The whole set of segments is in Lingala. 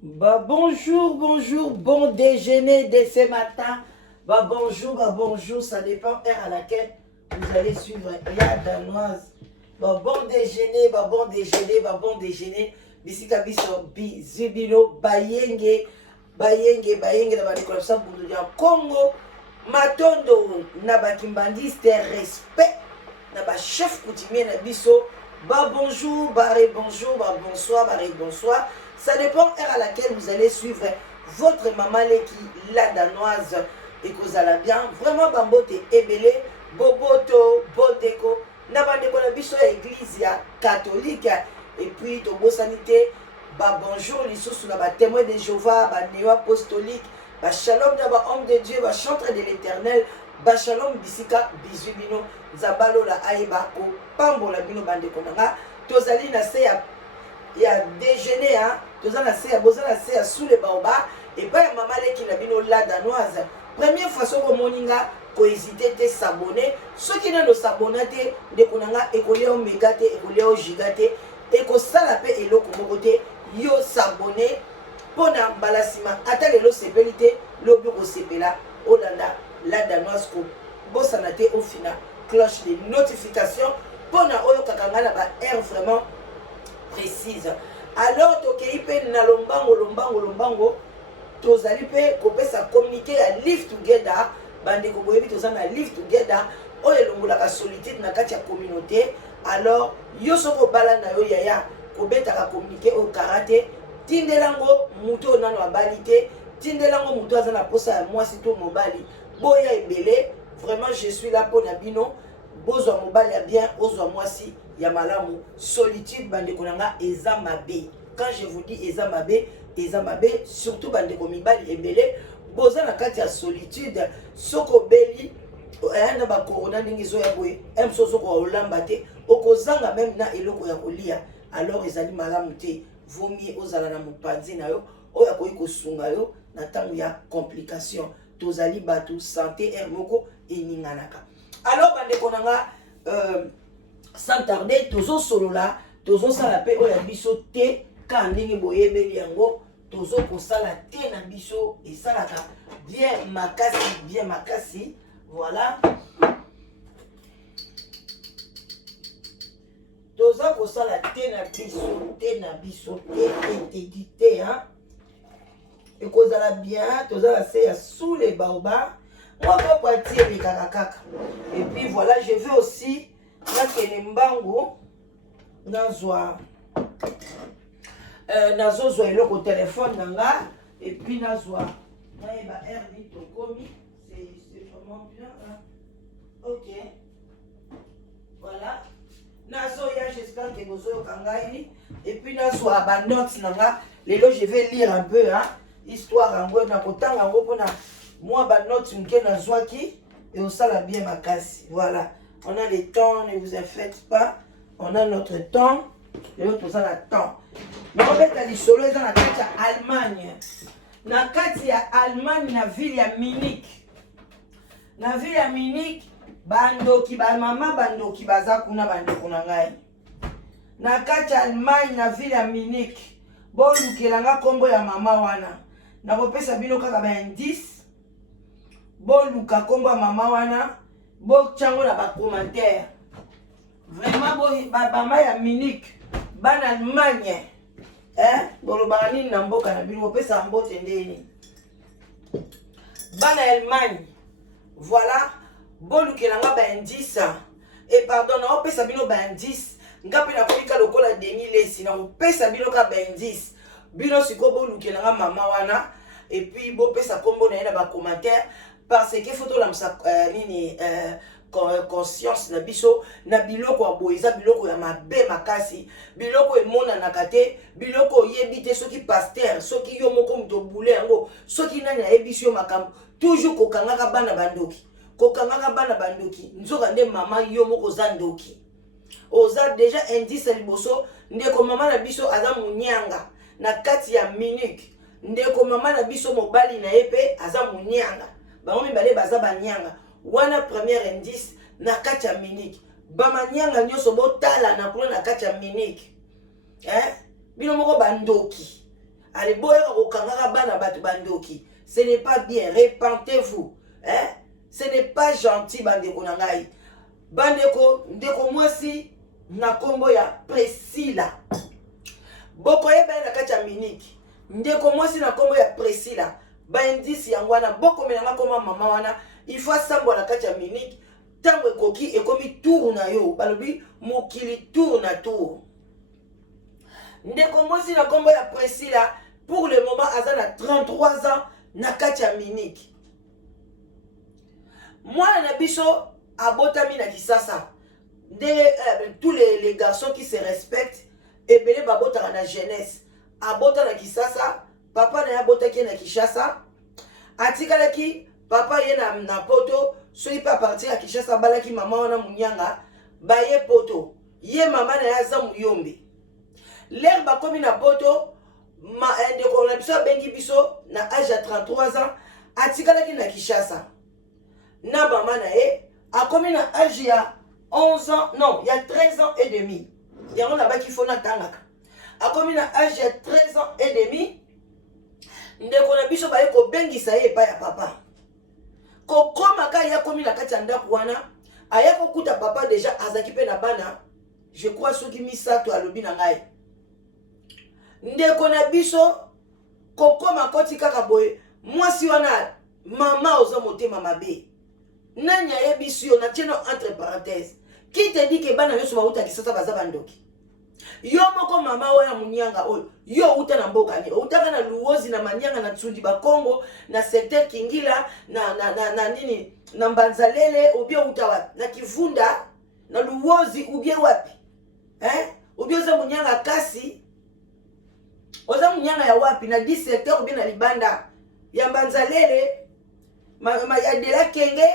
Bah bonjour, bonjour, bon déjeuner dès ce matin. Bonjour, ça dépend heure à laquelle vous allez suivre la danoise. Bon déjeuner. Bisika biso bizibilo bayenge na balikola sa bundu ya Congo. Matondo na bakimbandiste respect na ba chef coutumier na biso. Bonjour, bonsoir, bonsoir. Ça dépend heure à laquelle vous allez suivre votre maman Leki, la danoise, et que vous allez bien. Vraiment, bambote ebele, boboto, bondeko, nabandeko na biso ya église ya catholique, et puis tobo sanité, bonjour, lisusu na ba témoin de Jéhovah, ba néo apostolique, ba shalom na ba homme de Dieu, ba chantre de l'éternel, ba shalom bisika, bisubino, zabalo la aeba, ko pambo la bino bandeko nanga, tozali na se ya déjeuner, hein. Toza na se ya sous le baoba et pas ya maman Leki na bino la danoise. Première façon ko moninga ko hésiter te s'abonner. Ceux qui ne s'abonnent te de konanga ekole omega te ekole o giga te et ko sala pe eloko moko te yo s'abonner pona balasima ata lelo sepelité lobi ko sepela olanda la danoise ko bosana te au final cloche de notification pona oyo kakanga na ba heure vraiment précise. Alors tokei pe na lombango tozali pe kopesa communiquer ya live together bandeko boyebi toza na live together oyo elongolaka solitude na kati ya communauté. Alors yo soko bala na yo yaya kobetaka communiquer oyo karate tindelango muto nano abali te tindelango muto aza na posa ya mwasi to mobali boya ebele. Vraiment je suis là pour na bino bozwa mobali ya bien ozwa mwasi ya malamu. Solitude bandeko nanga eza mabe. Quand je vous dis eza mabe surtout bandeko mibali ebele boza na kati ya solitude soko beli na ba corona ndenge zoya boye emso soko olamba te okozanga même na eloko ya kolia. Alors ezali malamu te, vaut mieux ozala na mopanzi na yo oyo akoki kosunga yo na ntango ya complication. Tozali bato santé air moko eninganaka. Alors bandeko nanga sans tarder tozo solola tozo sala pe oya biso te ka ndenge boyebeli yango tozo kosala te na biso esalaka bien makasi. Voilà, tozo kosala te na biso te hein. Et kozala bien tozo la se ya sous les baobas moko poitier les kaka. Et puis voilà, je veux aussi nakene mbango nazwa eloko téléphone nanga et puis nazwa naeba herbi tokomi c'est vraiment bien hein? Ok, voilà nazoya, j'espère que bozoyoka ngai et puis nazwa ba notes nanga lelo je vais lire un peu hein, histoire yango na kotanga yango mpona moi ba notes nke nazwaki et osala bien makasi. Voilà, on a le temps, ne vous en faites pas, on a notre temps et l'autre ça le temps. Mais on va aller solo dans la carte à Allemagne. Na kati ya Allemagne na ville ya Munich. Na ville ya Munich bandoki ba mama bandoki baza kuna bandeko na ngai. Na kati ya Allemagne na ville ya Munich bo lukelanga kombo ya mama wana. Na kopesa bino kaka ba indice. Bo luka kombo ya mama wana. Bo chango na ba commentaire. Vraiment bo ba mama ya Munich ban Allemagne. Bolobaka nini na mboka na bino opesa mbote ndeni bana Allemagne. Voilà, bolukelanga ba indice et pardon na opesa bino ba indice ngapi na kolika lokola Denis Lesi na opesa bino ka ba indice bino siko bolukelanga mama wana et puis bopesa kombo na ye na ba commentaire parce que photo la msa nini conscience na biso na biloko ya boye eza biloko ya mabe makasi, biloko emonanaka te, biloko oyebi te soki pasteur soki yo moko moto bule yango soki nani ayebi yo makambo. Toujours kokangaka bana bandoki nzoka nde mama yo moko za ndoki oza déjà indice liboso ndeko mama na biso aza munyanga na kati ya Munich. Ndeko mama na biso mobali na ye pe aza munyanga, bango mibale baza banyanga wana. Premier indice na kati ya Munich bamanyanga nyonso botala na kuna na kati ya Munich bino moko bandoki allez boya okangaka bana bato bandoki. Ce n'est pas bien, repentez-vous. Hein? Ce n'est pas gentil bandeko na ngai. Bandeko ndeko mwasi na kombo ya Priscilla. Boko yeba na kati ya Munich. Ndeko mwasi na kombo ya Priscilla. Ba indice yango wana boko menanga koma mama wana. Il faut sambo na kati ya Munich. Tango ekoki ekomi tour na yo. Balobi mokili tour na tour. Ndeko mwasi na kombo ya Priscilla. Pour le moment aza na 33 ans na kati ya Munich. Mwana na biso abotami na Kisasa. Tous les garçons qui se respectent et belé babota na jeunesse abota na Kisasa, papa na abota ki na Kishasa, atikalaki papa ye na poto, soki pa partir à Kishasa balaki mama wana munyanga baye poto, ye mama na yaza muyombe. L'air bakomi na poto, ndeko na biso bengi biso na âge à 33 ans, atikalaki na Kishasa. Na mama na ye akomi na âge ya 11 ans, non, il y a 13 ans et demi. Il y a un là-bas qui faut n'attendre. Akomi na âge de 13 ans et demi. Ndeko na biso ba ko bengisa ye pa ya papa. Ko koma ka ya komi na kati ya ndako wana, aya ko kuta papa déjà azaki pe na bana. Je crois soki misato alobi na ngai. Ndeko na biso ko koma koti kaka boye, mwasi wana mama ozo motema mabe. Nanya ye biso na tieno entre parenthèses. Qui te dit que bana yoso ba uta Kisasa baza bandoki? Yo moko mama oya munyanga oyo yo uta na mboka ni utaka na luozi na manyanga na tsundi ba Kongo na secteur Kingila na nini na Mbanzalele ubia utawa na Kivunda na luozi ubia wapi ubia za munyanga kasi oza munyanga ya wapi na 10 secteur ubia na Libanda ya Mbanzalele ya de la Kenge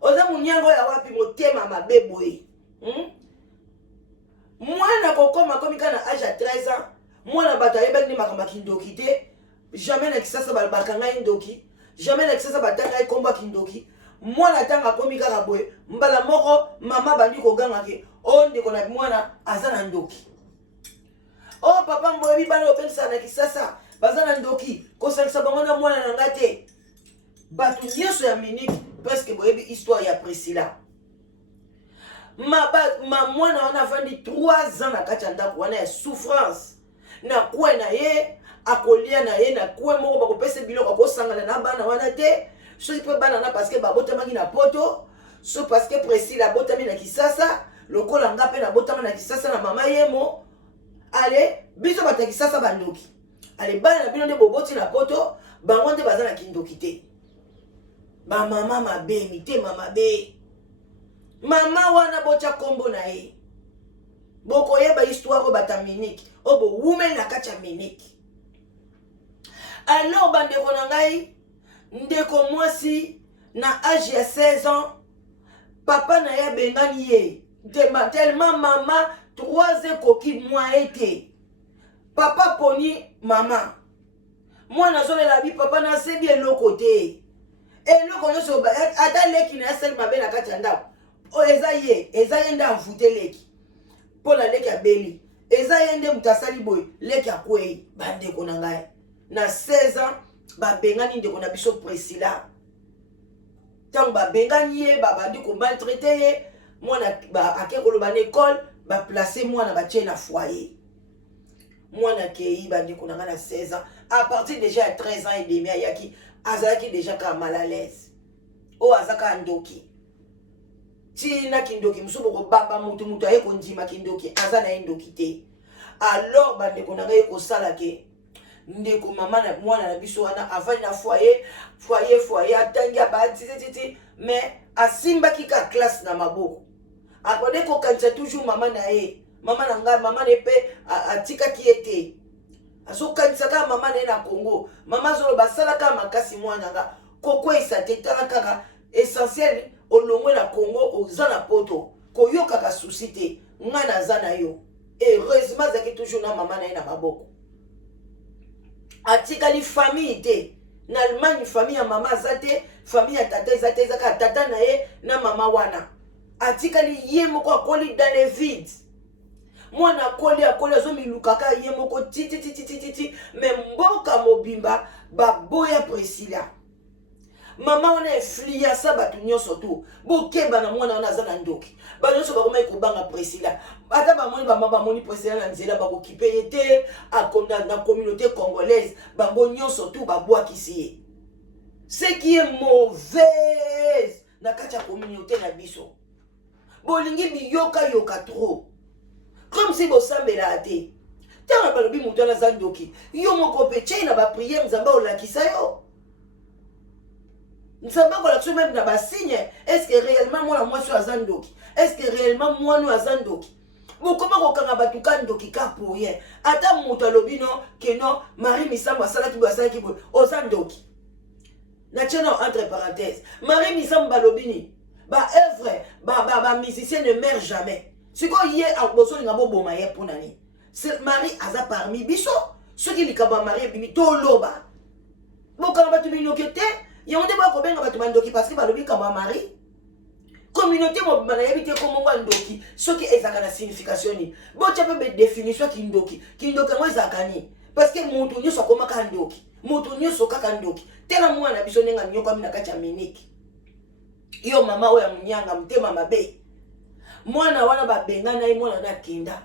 oza munyanga ya wapi motema mabeboe Mwana kokoma komika na âge à 13 ans, mwana bato ayebaki makamba kindoki te, jamais na Kisasa bakanga indoki, jamais na Kisasa batanga komba kindoki. Mwana tanga komika ka boye, mbala moko mama bandi koganga ke, o ndeko na mwana aza na ndoki. Oh papa mboyebi bana opelisa na Kisasa, baza na ndoki, kosalisa bango na mwana na ngate. Bato nyonso ya Munich presque boyebi histoire ya Priscilla. Ma mwana wana vandi 3 ans na kati ya ndako wana ya souffrance na kwe na ye akolia na ye na kwe moko bakopesa biloko akosangana na bana wana te soki pe bana na parce que babotamaki na poto so parce que Priscilla botami na Kisasa lokola nga pe na botama na Kisasa na mama yemo ale biso bata Kisasa bandoki ale bana na bino nde boboti na poto bango nde baza na kindoki te ba mama mabe mitema mabe. Mama wana bocha kombo na ye. Boko yeba histoire o bata Munich. Obo women na kacha Munich. Alors bandeko na ngai ndeko mwasi na âge ya 16 ans papa na ya bengani ye. Tellement mama 3 koki mwa ete. Papa poni mama. Mwana zole la bi papa na sebi eloko te. Eloko nyoso ata leki na sel mabe na kacha ndako. O eza nda mvute leki pona leki abeli eza nde mutasali boy leki akwei bandeko na ngai na 16 ans babengani ndeko na biso Priscilla tango babengani ye babandi ko maltraiter ye mwana akekolo ba école ba placer mwana ba tie na foyer mwana kei bandeko na ngai na 16 ans à partir déjà à 13 ans et demi ayaki azalaki déjà ka mal à l'aise o azaka ndoki tina kindoki musubo ko baba mutu aye ko ndima kindoki aza na ndoki te. Alors bandeko na ngai ko sala ke ndeko mama na mwana na biso wana avani na foyer atangi ba titi mais asimba kika classe na maboko akode ko kanisa toujours mama na ye mama na nga mama ne pe atika ki ete aso kanisa ka mama na Congo mama zolo basala ka makasi mwana nga kokwe isate tala kaka essentiel olongwe na Congo oza na poto koyoka ka souci te nga naza na yo heureusement zaki toujours na mama na ye na maboko atikali famille te na Allemagne famille ya mama zate famille ya tata zate zaka tata na ye na mama wana atikali ye moko akoli dans les vides mwana akoli azo milukaka ye moko titi mais mboka mobimba baboya Priscilla. Maman on est flia ça batu nyonso tout. Bokeba na mwana na zana ndoki. Ba nyonso ba koma ikobanga Priscilla. Ata ba moni ba mama moni Priscilla na nzela ba ko kipeyete akonda na communauté congolaise. Bango nyonso tout ba boa kisiye. Ce qui est mauvais na kacha communauté na biso. Bolingi biyoka yoka trop. Comme si bo sambela ate. Tanga balobi mutu na zandoki. Yo moko peche na ba prière nzamba olakisa yo. Nous savons que même dans le signe, est-ce que réellement moi je suis à Zandoki? Est-ce que réellement moi nous à Zandoki? Vous comment vous avez tout quand Doki pour rien? Attends mon talobino que non Marie Misamba sala qui boit sala qui boit au Zandoki. National entre parenthèses. Marie Misamba lobini ba œuvre ba musicien ne meurt jamais. Ce qu'on y est à besoin d'un bon moyen pour nani. C'est Marie aza parmi biso. Ceux qui likaba Marie bimi to loba. Bon quand va tu minokete il y a un débat pour bien parce que balobi kama mari communauté mo bana yebite ko mo ndoki ce qui ezaka na signification ni bo tchape be définition kindoki mo ezakani parce que mutu nyoso koma ka ndoki mutu nyoso kaka ndoki tela mwana biso nenga nyoko mina kacha miniki iyo mama oya munyanga mutema mabe mwana wana babenga na mwana na kinda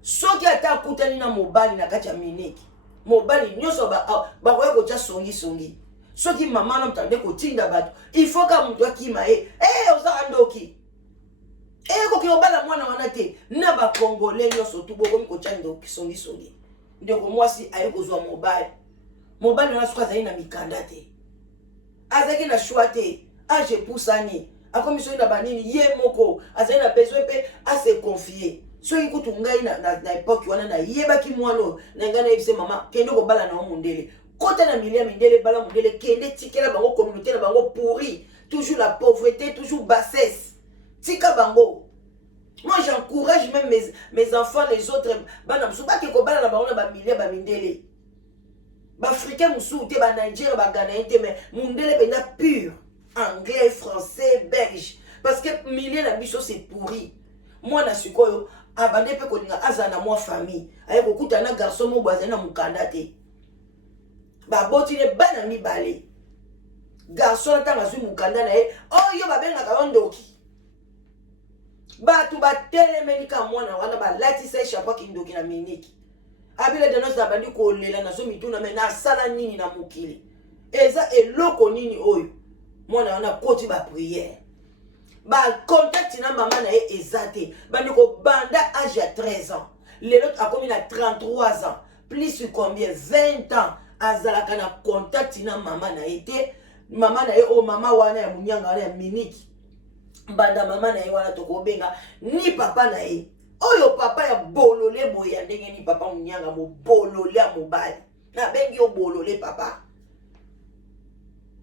soki ata kutani na mobali na kacha miniki mobali nyoso ba ko ko cha songi ce qui maman n'a pas de bateau. Il faut que tu kima oza ndoki. Ko ki obala mwana wana te. Na ba congolais surtout boko ko ndoki songi. Ndeko mwasi aye kozwa mobile. Mobile na suka zaina mikanda te. Azaki na choix te. Je poussani. Akomiso na banini ye moko. Azaki besoin pe à se confier. So ikutu ngai na époque wana na yeba ki mwano na ngana ebise mama kendo ko bala na mundele. Quand on a mis les ballons, les kende, tikela bango communauté na bango pourri, toujours la pauvreté, toujours bassesse. Tika bango. Moi j'encourage même mes enfants, les autres, banam souba ke ko bala na bango na ba milliers ba mindele. Ba africain musu te ba Nigeria ba Ghana te mais mundele bena pur, anglais, français, belge parce que milliers na biso c'est pourri. Moi na sikoyo abande pe ko linga azana moi famille. Aye ko kuta na garçon mo bazana mukanda te. Ba boti ne bana mi balé garçon tanga zu mukanda na yo babenga ka ndoki batu ba telemenika mwana wana ba latisa chapeau kindoki na miniki abile de nos bandi ko lela na so mituna me na sala nini na mukili eza eloko nini oyo mwana wana koti ba prière ba contact na mama na ezate bandi ko banda âge à 13 ans l'autre a commis à 33 ans plus combien 20 ans azalaka na contact na mama na ete mama na mama wana ya munyanga wana ya miniki banda mama na wana tokobenga ni papa na oyo papa ya bolole boya ndenge ni papa munyanga mo bolole mobali na bengi o bolole papa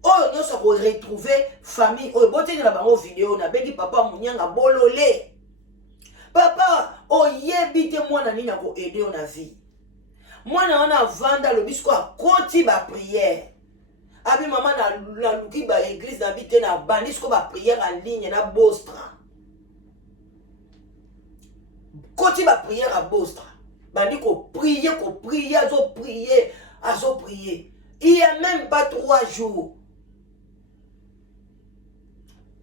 oyo nyoso ko retrouver famille oyo boteni na bango vidéo na bengi papa munyanga bolole papa oyebi te mwana nini ko aider na vie. Moi na vanda le bisco a koti ba prière. Abi maman na luki ba église na bité na bandisco ba prière en ligne na Bostra. Koti ba prière à Bostra. Bandi ko prier, azo prier. Il y a même pas 3 jours.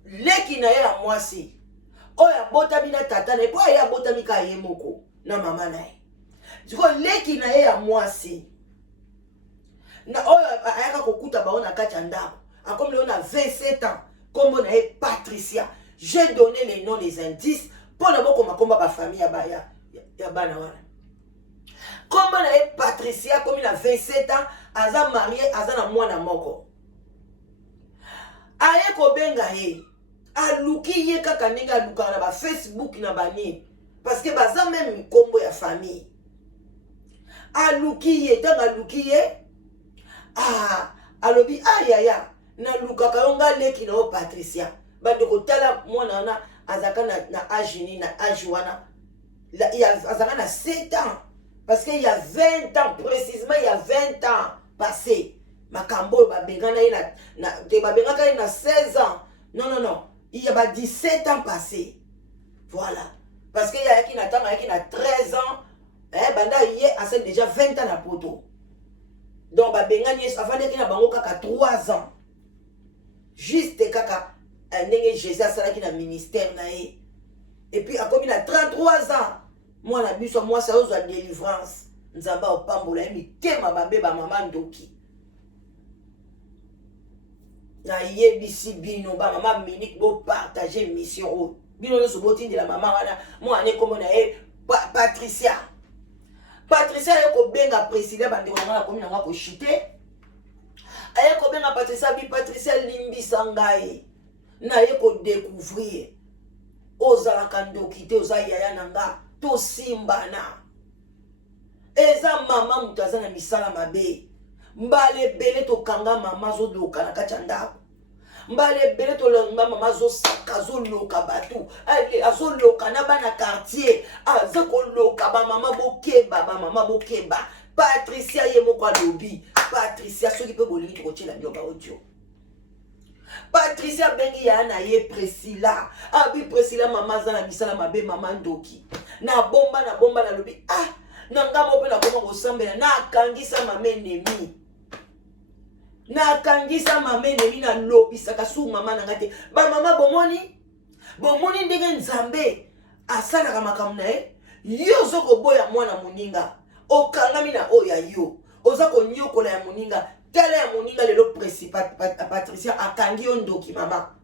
Leki na ya mwasi. Oya botami na tata na po ya botami ka yemoko na mama na Du coup, leki na ya mwasi. Na oyo ayaka kokuta baona kati ndako. Akomi leo na 27 ans. Kombo na Patricia. J'ai donné les noms, les indices pour na boko makomba ba famille ya bana wana. Kombo na Patricia komi na 27 ans, aza marié, aza na mwana moko. Aye ko benga aluki ye kaka ndenge aluka na ba Facebook na bani parce que baza même kombo ya famille. Alukiye tanga lukiye alobi ayaya na lukaka yonga leki na Patricia bande ko tala mwana na azaka na agini na ajuana azaka na 7 ans parce qu'il y a 20 ans précisément il y a 20 ans passé makambo babengana na te babengaka na 16 ans non il y a 17 ans passé voilà parce qu'il y a qui n'attend qui na 13 ans banda yé a déjà 20 ans na poto Donc babengani avandaki na bango kaka 3 ans juste kaka ndenge Jésus asalaki na ministère na ye et puis akomi na 33 ans mwana biso mwasi azozwa délivrance nzambe opambola ye mitema mabe bamama ndoki na yebisi bino bamama Monique bopartage mission oyo bino nyonso botindela mama wana mwana ekombo na ye Patricia ye kobenga Priscilla bandeko na nga nakomi na nga koshite aye kobenga Patricia limbisa ngai na ye kodécouvrir ozalaka ndoki te oza yaya na nga tosimbana eza mama moto aza na misala mabe mbala ebele tokanga mama azodoka na kati ya ndako mbala ebele tolonga mama azosaka azoloka bato azoloka na bana quartier aza koloka bamama bokeba Patricia ye moko alobi Patricia soki mpe bolingi tokotiela biloko audio Patricia bengi ya na ye Priscilla abi Priscilla mama aza na misala mabe mama ndoki na bomba na lobi na nga mo pe na koma kosambela nakangisa mama enemi na lobisaka su mama na nga te bamama bomoni ndenge nzambe asalaka makambo na ye yo ozokoboya mwana moninga okangami na oyo ya yo oza konyokola ya moninga tala ya moninga lelo Patricia akangi yo ndoki mama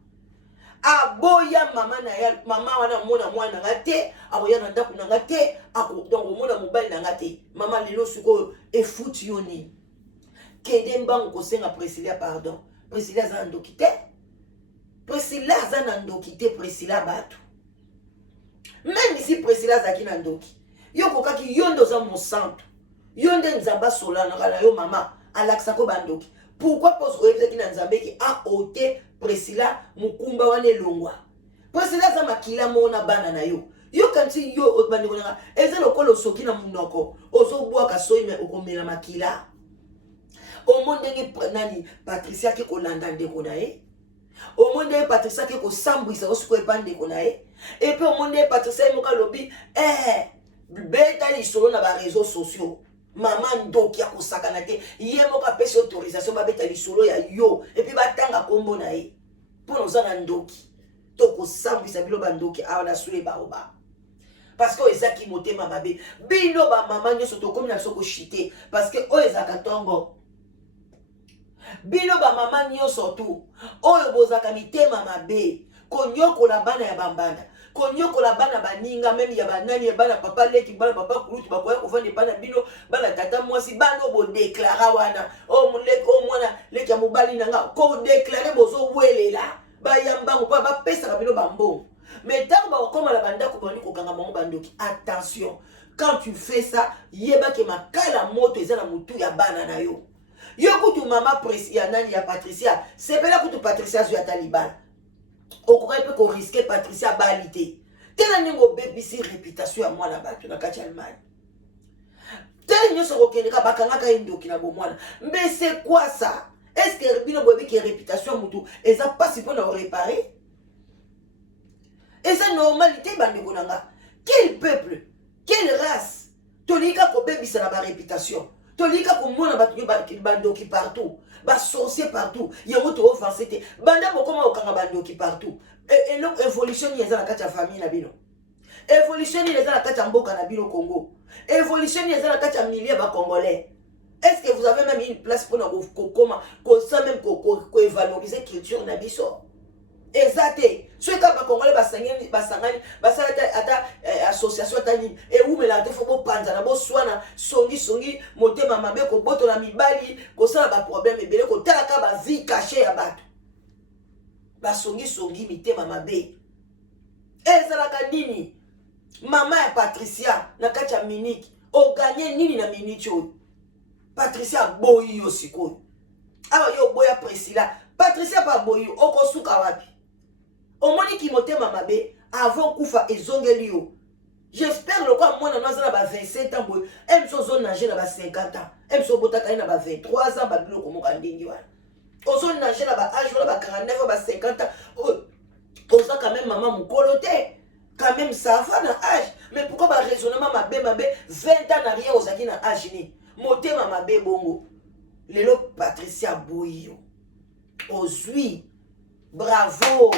aboya mama na ya mama wana mona mwana nga te akoya na ndako na nga te donc omona mobali na nga te mama lelo sikoyo efuti yo nini kende mbangu kosenga Priscilla pardon Priscilla aza na ndoki te Priscilla bato même si Priscilla azalaki na ndoki yo kokaki yo nde oza mosantu yo nde nzambe asolanaka na yo mama alakisako bandoki pourquoi pose oyebisaki na nzambe ki aote Priscilla mokumba wana elongwa Priscilla aza makila mona bana na yo yo kanti yo bandeko nanga eza lokola osoki na munoko ozobwaka soyi me okomela makila omo ndenge nani Patricia ke kolanda ndeko na ye omo ndenge Patricia ke kosambwisa osiko epa ndeko na ye epe omo ndenge Patricia ye moka lobi beta lisolo na bareseau sociaux mama ndoki akosakana te ye moko apesi autorisation babeta lisolo ya yo epi batanga kombo na ye mpona oza na ndoki tokosambwisa bino bandoki awa na sule baoba parce que ezaki motema mabe bino bamama nyonso tokomi na biso koshite parce que oyo ezalaka ntongo bino bamama nyonso tu oyo bozaka mitema mabe konyokola bana ya bambanda konyokola bana baninga meme ya banani ya bana papa leki bana papa kulutu bakoya kovanda bana bino bana tata mwasi bana bodeklara wana mwana leki ya mobali nanga kodeklare bozowelela bayambango mpo bapesaka bino bambongo mais ntango bakokoma na bandako bandi kokanga bango bandoki attention quand tu fais ça yebake makala moto eza na mutu ya bana na yo yo kutu mama ya nani ya Patricia sepela kutu Patricia zo ya talibana okokai mpe koriske Patricia bali te tela ndenge obebisi réputation ya mwana bato na kati ya Allemagne tele nyonso kokendeka bakangaka ye ndoki na bomwana mais c'est quoi ça est-ce que bino boyebiki réputation mutu eza mpasi mpona orépare eza normalité bandeko na nga quel peuple quelle race tolika kobebisa na baréputation tolika komona bato bandoki partout basorcier partout yango toovanse te banda bokoma okanga bandoki partout eloko évolution ni eza na kati ya famille na bino évolution ni eza na kati ya mboka na bino Congo évolution ni eza na kati ya milieu bacongolais est-ce que vous avez même une place pour kokoma kosa même koévaloriser culture na biso eza te soki kaka bacongolais basangani basala ata association ata nini ewumela te fo bopanzana boswana songi motema mabe kobotola mibali kosala baproblème ebele kotalaka bavie caché ya bato basongi mitema mabe ezalaka nini mama ya Patricia na kati ya Monique oganye nini na Monique oyo Patricia boyi yo sikoyo awa yo boya Priscilla Patricia pa boyi okosuka wapi omoni ki motema mabe avant kufa ezongeli yo j'espère le quoi mwana naza na ba 27 ans boy emso zo nager na ba 50 ans emso botaka na ba 23 ans ba biloko moka ndingi wana ozo nager na ba âge wala ba 49 ba 50 ans oza quand même maman mukolo te quand même ça va na âge mais pourquoi ba raisonnement mabe 20 ans na rien ozaki na âge ni motema mabe bongo lelo Patricia Boyo ozui bravo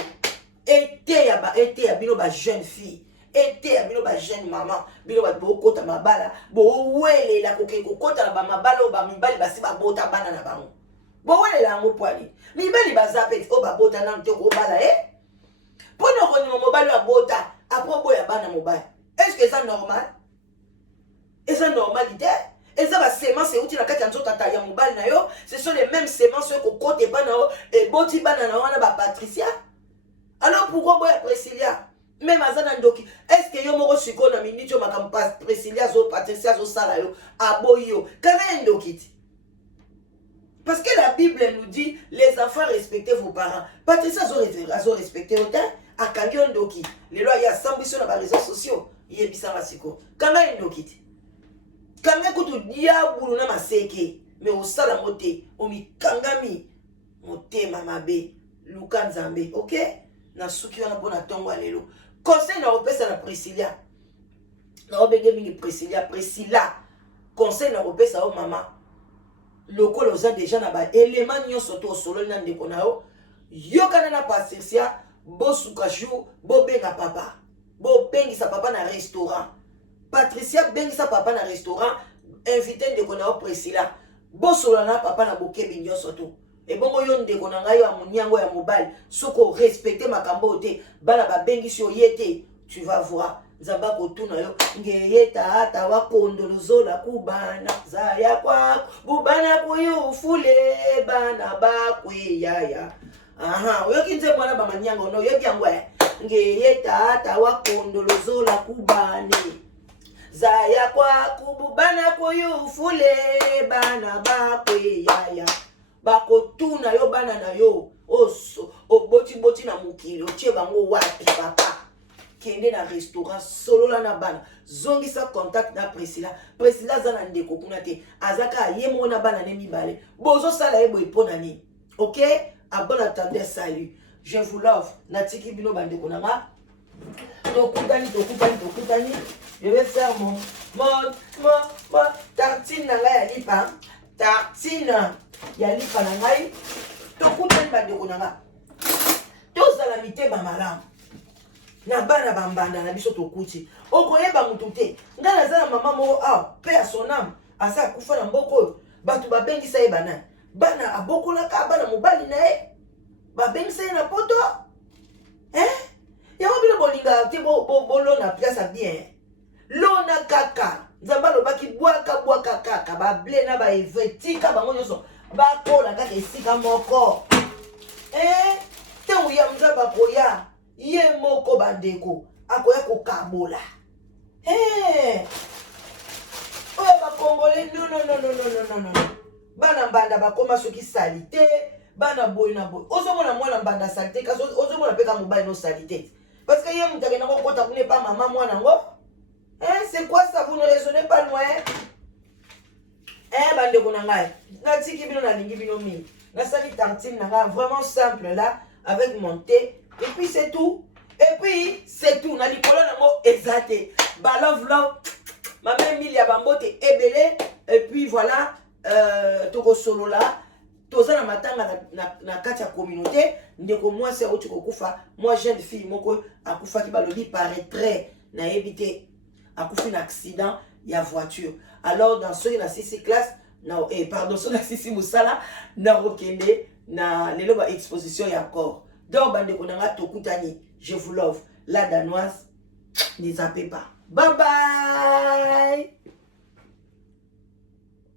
été ya bino ba jeune fille été ya bino ba jeune maman bino ba bokota mabala bo wele la kokota na ba mabala o ba mibali basi ba bota bana na bango bo wele la ngo poali mibali bazape o ba bota na ntoko bala pono ko ni mobali ya bota aprobo ya bana mobali est-ce que ça normal et ça normalité et ça va sémence outil na kati ya nzoto ata ya mobali na yo ce sont les mêmes sémences ko kote bana o et boti bana na wana ba Patricia. Alors pourquoi boya Priscilla même azana ndoki est-ce que yo moko siko na minute yo makampa Priscilla zo Patricia zo sala yo aboyo kana ndokiti parce que la Bible nous dit les enfants respectez vos parents. Patricia zo respecter autant akangi ndoki les lois ya sambiso na ba réseaux sociaux yebisa masiko kana ndokiti kanga kutu diabulu na maseke mais au sala moté o mikangami motema mabe luka nzambe OK na suki wana bona tongo lelo conseil na opesa na Priscilla na obenge mingi Priscilla conseil na opesa o mama lokolo za déjà na ba élément nyonso to solo na ndeko na yo kana na Patricia bosuka jour bobenga papa bopengisa papa na restaurant Patricia bengisa papa na restaurant invité ndeko na Priscilla bosola na papa na bokebi nyonso to et bongo yo ndeko na ngai ya munyango ya mobali soko respecter makambo te bana ba bengisi oyete tu vas voir nzamba ko tuna yo ngeyeta ata wa kondolozo la kubana zaya kwa bubana kuyu fule bana ba kwiyaya aha oyo kinze mwana ba manyango no yo byangwe ngeyeta ata wa kondolozo la kubane zaya kwa kububana kuyu fule bana ba kwiyaya bakotuna yo bana na yo oso oboti na mukili otie bango wapi papa kende na restaurant solo la na bana zongisa contact na Priscilla zana ndeko kuna te azaka yemo na bana ne mibale bozo sala ebo ipona ni OK à bon attendez salut je vous love natiki bino bandeko na nga tokutani je vais faire mon tartine na nga ya lipa tartine ya lipa na ngai tokutani bandeko na nga tozala mitema malamu na bana bambanda na biso tokuti okoyeba mutu te ngai naza na mama moko pe ya son âme asa akufa na mboka oyo bato babengisa ye banani bana abokolaka bana mobali na ye babengisa ye na poto yango bino bolinga te bolona place ya bien lona kaka nzambe alobaki bwaka kaka bable na baevetika bango nyonso bakola kaka esika moko ntango ya nzambe akoya ye moko bandeko akoya kokabola oyo bakongole non bana mbanda bakoma soki sali te bana boye na boye ozomona mwana mbanda sali te kasi ozomona mpe ka mobali no sali te parce que ye moto akenda kokota kune pa mama mwana ngo c'est quoi ça vous ne raisonnez pas loin bandeko na ngai natiki bino nalingi bino mingi nasali tartine na ngai vraiment simple là avec mon thé et puis c'est tout na likolo nango eza te balove mame mili ya bambote ebele et puis voilà tokosolola toza na matanga na kati ya communauté ndeko mwasi auti kokufa moi jeune fille moko akufaki balobi paraîtrait nayebi te akufi na accident ya voiture alors dans soki na sisi classe pardon soki na sisi mosala na rokende na lelo ba exposition ya corps donc bandeko na nga tokutani je vous love la danoise ne zappez pas bye bye.